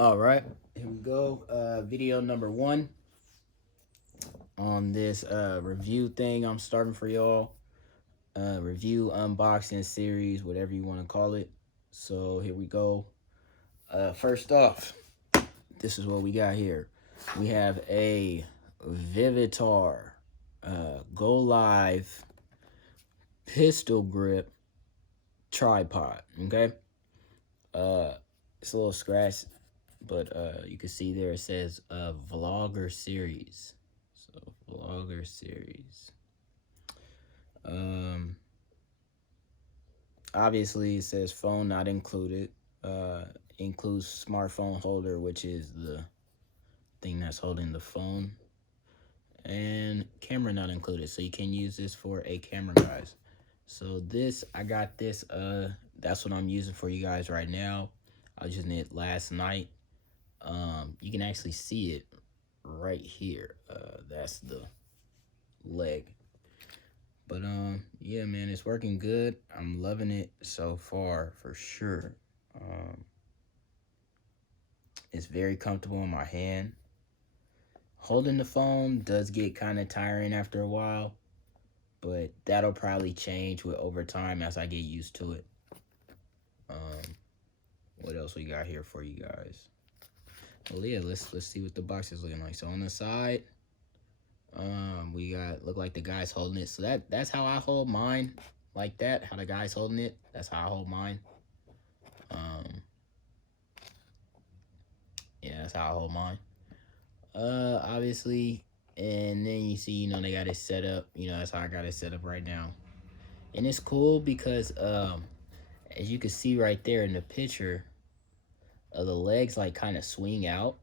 All right, here we go. Video number one on this review thing I'm starting for y'all. Review unboxing series, whatever you want to call it. So here we go. First off, this is what we got here. We have a VIVITAR Go Live pistol grip tripod. Okay. It's a little scratched, but you can see there it says vlogger series. So vlogger series. Obviously it says phone not included. Includes smartphone holder, which is the thing that's holding the phone, and camera not included. So you can use this for a camera, guys. So this, I got this, that's what I'm using for you guys right now. I was using it last night. You can actually see it right here. That's the leg. But yeah, man, it's working good. I'm loving it so far for sure. It's very comfortable in my hand. Holding the phone does get kind of tiring after a while, but that'll probably change with over time as I get used to it. What else we got here for you guys? Well, yeah, let's see what the box is looking like. So on the side, we got, look like the guy's holding it. So that's how I hold mine, like that. How the guy's holding it, that's how I hold mine. Yeah, that's how I hold mine. Obviously, and then you see, they got it set up. That's how I got it set up right now. And it's cool because, as you can see right there in the picture, the legs like kind of swing out.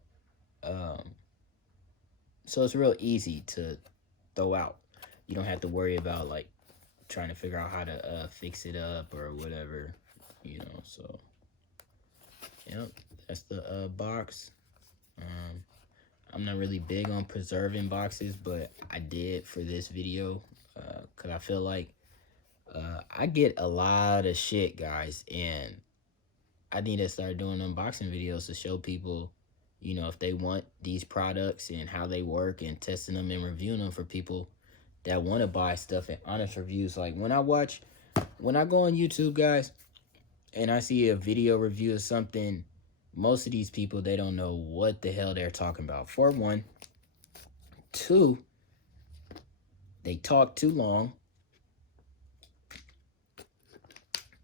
So it's real easy to throw out. You don't have to worry about like trying to figure out how to fix it up or whatever, so yep, that's the box. I'm not really big on preserving boxes, but I did for this video because I feel like I get a lot of shit, guys, and I need to start doing unboxing videos to show people, if they want these products and how they work, and testing them and reviewing them for people that want to buy stuff and honest reviews. Like when I go on YouTube, guys, and I see a video review of something, most of these people, they don't know what the hell they're talking about. For one. Two, they talk too long.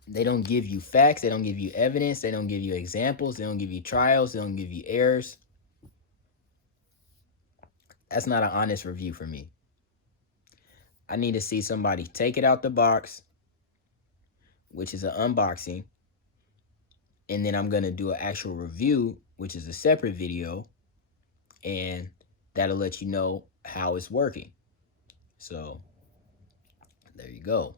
They don't give you facts. They don't give you evidence. They don't give you examples. They don't give you trials. They don't give you errors. That's not an honest review for me. I need to see somebody take it out the box, which is an unboxing, and then I'm going to do an actual review, which is a separate video, and that'll let you know how it's working. So there you go.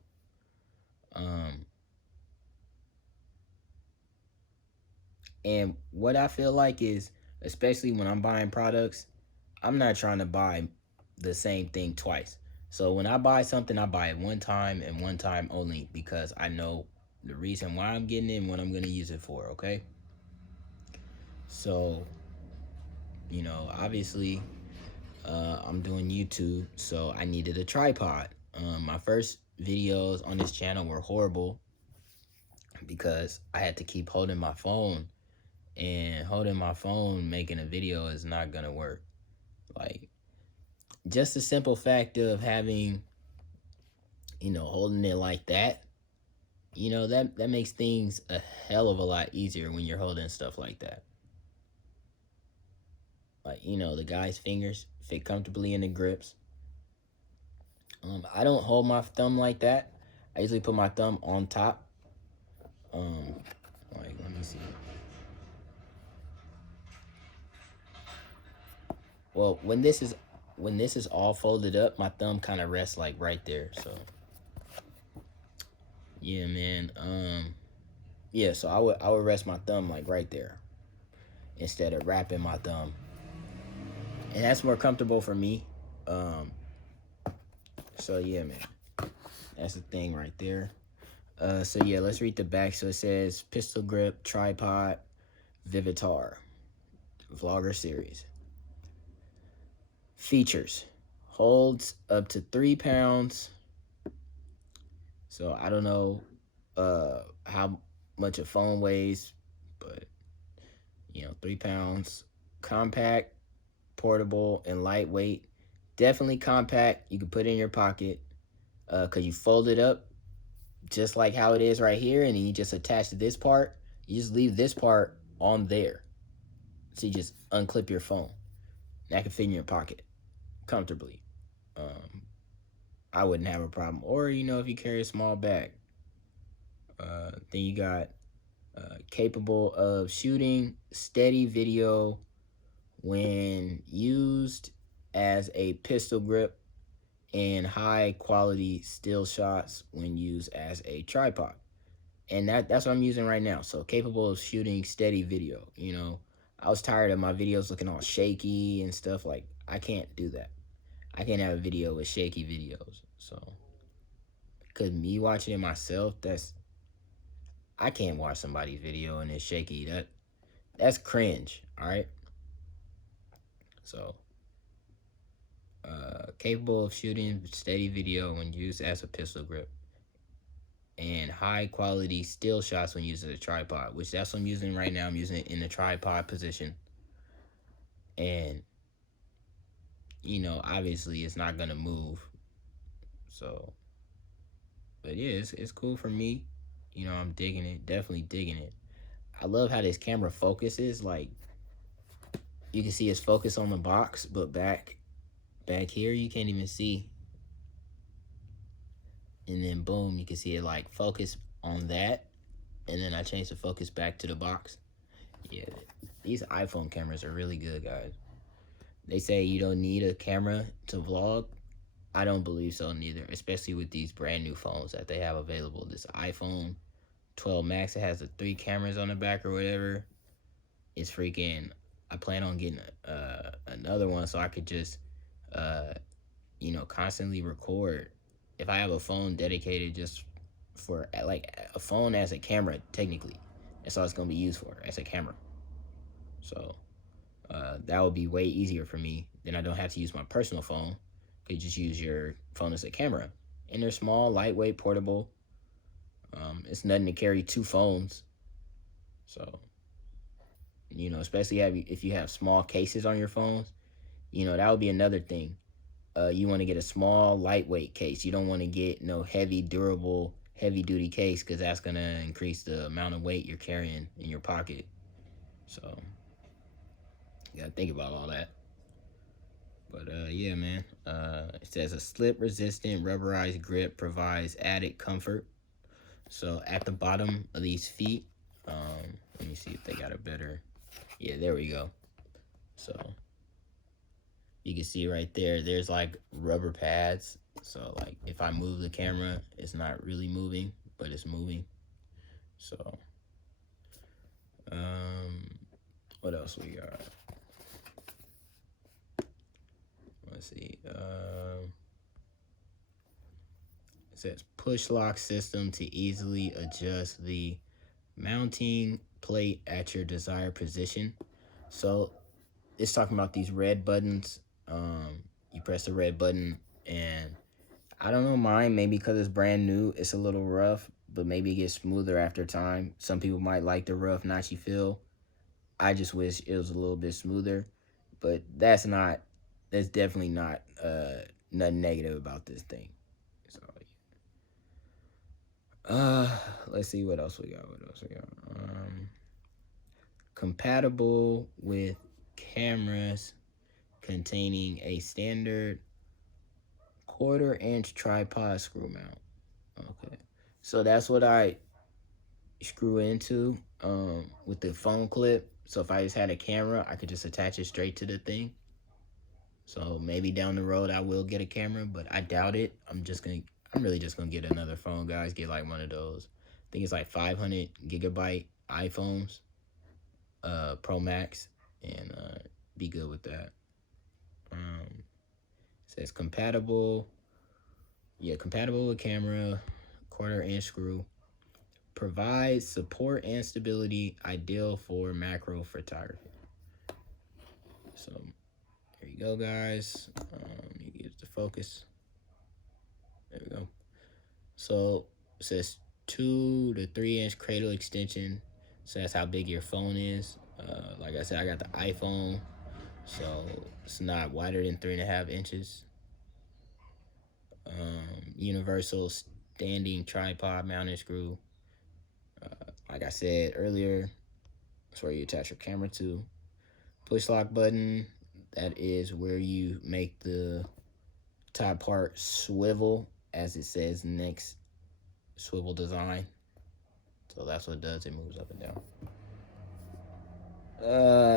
And what I feel like is, especially when I'm buying products, I'm not trying to buy the same thing twice. So when I buy something, I buy it one time and one time only, because I know the reason why I'm getting it and what I'm going to use it for, okay? So, obviously, I'm doing YouTube, so I needed a tripod. My first videos on this channel were horrible because I had to keep holding my phone, and holding my phone making a video is not gonna work. Like, just the simple fact of having, holding it like that, that makes things a hell of a lot easier when you're holding stuff like that. Like, the guy's fingers fit comfortably in the grips. I don't hold my thumb like that. I usually put my thumb on top. Like, let me see. Well, when this is all folded up, my thumb kind of rests like right there. So yeah, man. Yeah, so I would rest my thumb like right there instead of wrapping my thumb, and that's more comfortable for me. So yeah, man, that's the thing right there. So yeah, let's read the back. So it says pistol grip tripod VIVITAR. vlogger series. Features: holds up to 3 pounds. So I don't know how much a phone weighs, but 3 pounds. Compact, portable, and lightweight. Definitely compact. You can put it in your pocket because you fold it up just like how it is right here, and then you just attach this part. You just leave this part on there. So you just unclip your phone. That can fit in your pocket comfortably. Um, I wouldn't have a problem. Or, if you carry a small bag. Then you got capable of shooting steady video when used as a pistol grip, and high quality still shots when used as a tripod. And that's what I'm using right now. So capable of shooting steady video. I was tired of my videos looking all shaky and stuff. Like, I can't do that. I can't have a video with shaky videos. So, because me watching it myself, I can't watch somebody's video and it's shaky. That's cringe. All right. So, capable of shooting steady video when used as a pistol grip, and high quality still shots when used as a tripod, which that's what I'm using right now. I'm using it in the tripod position. And, obviously it's not going to move. So, but yeah, it's cool for me. I'm digging it. Definitely digging it. I love how this camera focuses. Like, you can see it's focused on the box, but back here you can't even see. And then boom, you can see it like focus on that. And then I changed the focus back to the box. Yeah, these iPhone cameras are really good, guys. They say you don't need a camera to vlog. I don't believe so neither, especially with these brand new phones that they have available. This iPhone 12 Max, it has the 3 cameras on the back or whatever. It's freaking, I plan on getting another one so I could just, constantly record. If I have a phone dedicated just for, like, a phone as a camera, technically. That's all it's going to be used for, as a camera. So, that would be way easier for me. Then I don't have to use my personal phone. You just use your phone as a camera. And they're small, lightweight, portable. It's nothing to carry 2 phones. So, especially if you have small cases on your phones, that would be another thing. You want to get a small, lightweight case. You don't want to get no heavy, durable, heavy-duty case, because that's going to increase the amount of weight you're carrying in your pocket. So, you got to think about all that. But, yeah, man. It says a slip-resistant rubberized grip provides added comfort. So, at the bottom of these feet, let me see if they got a better... Yeah, there we go. So, you can see right there, there's, like, rubber pads. So, like, if I move the camera, it's not really moving, but it's moving. So, what else we got? Let's see. It says push lock system to easily adjust the mounting plate at your desired position. So it's talking about these red buttons. You press the red button, and I don't know, mine, maybe because it's brand new, it's a little rough, but maybe it gets smoother after time. Some people might like the rough, notchy feel. I just wish it was a little bit smoother, but that's definitely not nothing negative about this thing. So, let's see what else we got. Compatible with cameras containing a standard 1/4-inch tripod screw mount. Okay, so that's what I screw into with the phone clip. So if I just had a camera, I could just attach it straight to the thing. So maybe down the road I will get a camera, but I doubt it. I'm really just gonna get another phone, guys. Get like one of those. I think it's like 500 gigabyte iPhones, Pro Max, and be good with that. Says compatible. Yeah, compatible with camera, 1/4-inch screw. Provides support and stability, ideal for macro photography. So there you go, guys. You get the focus. There we go. So it says 2 to 3 inch cradle extension. So that's how big your phone is. Like I said, I got the iPhone, so it's not wider than 3.5 inches. Universal standing tripod mounting screw. Like I said earlier, that's where you attach your camera to. Push lock button, that is where you make the top part swivel, as it says next, swivel design. So that's what it does, it moves up and down.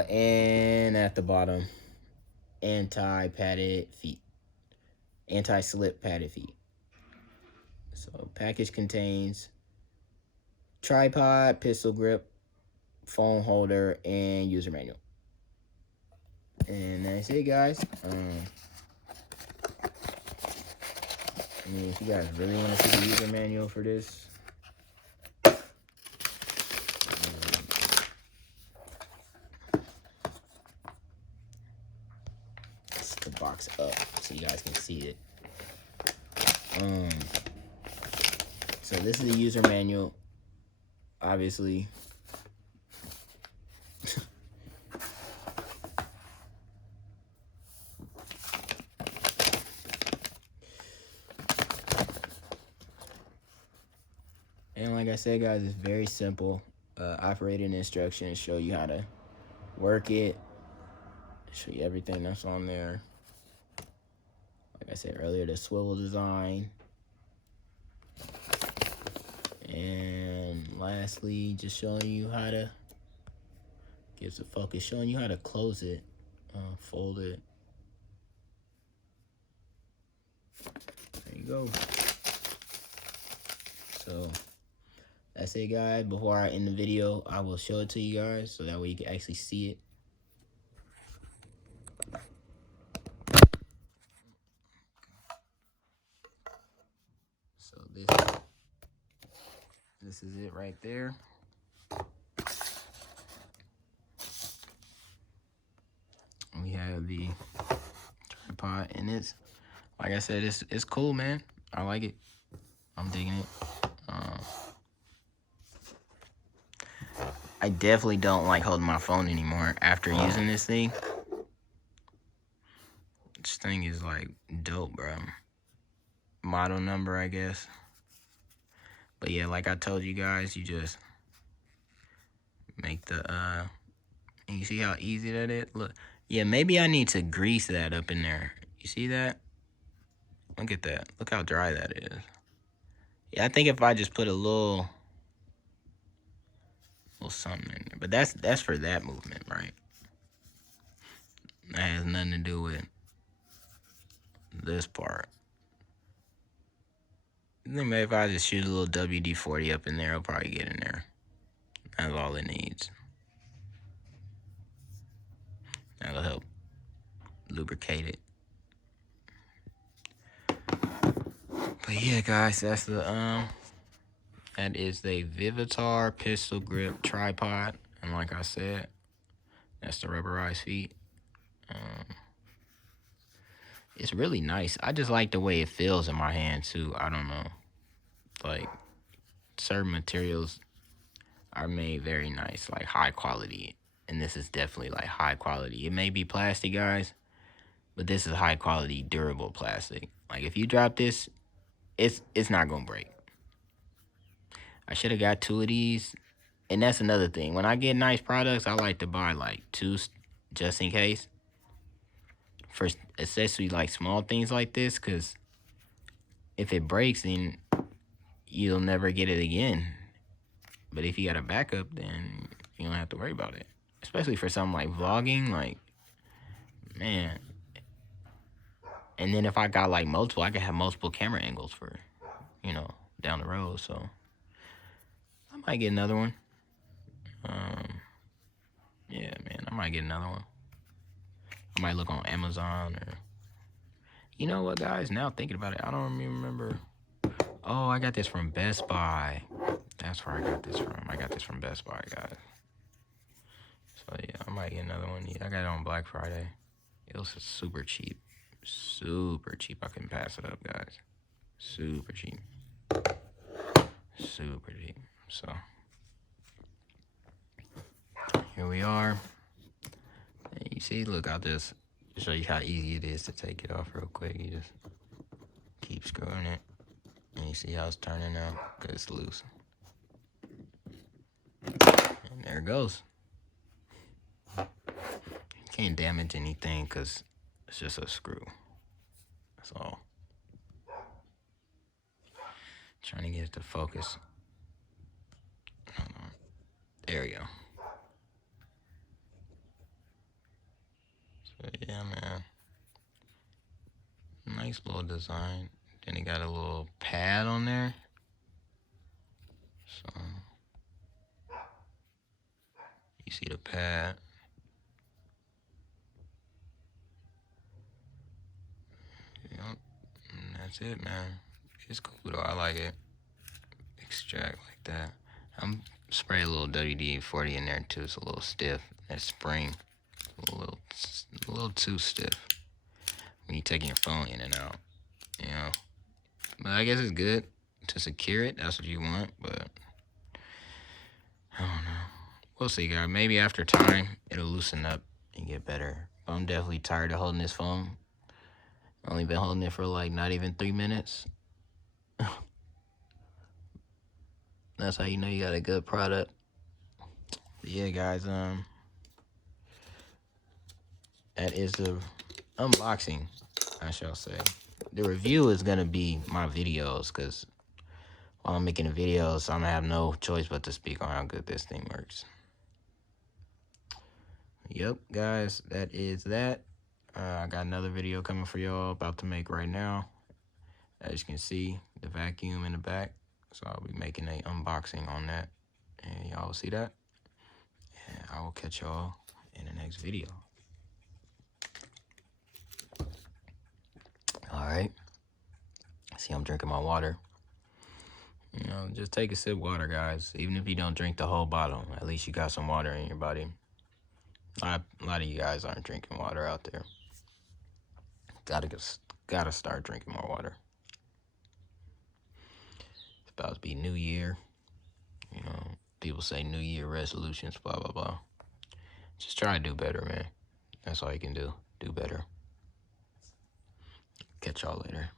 And at the bottom, anti-padded feet, anti-slip padded feet. So package contains tripod, pistol grip, phone holder, and user manual. And that's it, guys. I mean, if you guys really want to see the user manual for this, let's the box up so you guys can see it. So this is the user manual, obviously. And like I said, guys, it's very simple. Operating instructions show you how to work it, show you everything that's on there. Like I said earlier, the swivel design. And lastly, just showing you how to, gives the focus, showing you how to close it, fold it. There you go. So that's it, guys. Before I end the video, I will show it to you guys so that way you can actually see it. So this is it right there. We have the tripod, and it's, like I said, it's cool, man. I like it. I'm digging it. I definitely don't like holding my phone anymore after using this thing. This thing is like dope, bro. Model number, I guess. But yeah, like I told you guys, you just make the and you see how easy that is? Look. Yeah, maybe I need to grease that up in there. You see that? Look at that. Look how dry that is. Yeah, I think if I just put a little something in there. But that's for that movement, right? That has nothing to do with this part. I think maybe if I just shoot a little WD-40 up in there, it'll probably get in there. That's all it needs. That'll help lubricate it. But yeah, guys, that's the that is the VIVITAR pistol grip tripod, and like I said, that's the rubberized feet. It's really nice. I just like the way it feels in my hand too. I don't know, like certain materials are made very nice, like high quality, and this is definitely like high quality. It may be plastic, guys, but this is high quality, durable plastic. Like if you drop this, it's not gonna break. I should have got 2 of these. And that's another thing. When I get nice products, I like to buy like 2 just in case. For especially like small things like this, because if it breaks, then you'll never get it again. But if you got a backup, then you don't have to worry about it. Especially for something like vlogging, like, man. And then if I got like multiple, I could have multiple camera angles for, you know, down the road. So I might get another one. Yeah, man, I might get another one. I might look on Amazon or, you know what, guys? Now thinking about it, I don't remember. Oh, I got this from Best Buy. That's where I got this from. I got this from Best Buy, guys. So yeah, I gotta get another one. Yeah, I got it on Black Friday. It was super cheap. Super cheap. I couldn't pass it up, guys. Super cheap. Super cheap. So, here we are. And you see, look, I'll just show you how easy it is to take it off real quick. You just keep screwing it. And you see how it's turning now? Because it's loose. And there it goes. You can't damage anything because it's just a screw. That's all. Trying to get it to focus. Hold on. There we go. So yeah, man. Nice little design. Then it got a little pad on there. So you see the pad. Yep. And that's it, man. It's cool though. I like it. Extract like that. I'm spray a little WD-40 in there too. It's a little stiff. That spring, a little too stiff when you taking your phone in and out. You know. But I guess it's good to secure it. That's what you want. But I don't know. We'll see, guys. Maybe after time it'll loosen up and get better. But I'm definitely tired of holding this phone. I've only been holding it for like not even 3 minutes. That's how you know you got a good product. But yeah, guys, that is the unboxing, I shall say. The review is gonna be my videos, because while I'm making the videos, I'm gonna have no choice but to speak on how good this thing works. Yep, guys, that is that. I got another video coming for y'all about to make right now. As you can see, the vacuum in the back. So I'll be making an unboxing on that. And y'all will see that. And I will catch y'all in the next video. Alright. See, I'm drinking my water. You know, just take a sip of water, guys. Even if you don't drink the whole bottle, at least you got some water in your body. A lot of you guys aren't drinking water out there. Gotta start drinking more water. It's about to be New Year. You know, people say New Year resolutions, blah, blah, blah. Just try to do better, man. That's all you can do. Do better. Catch y'all later.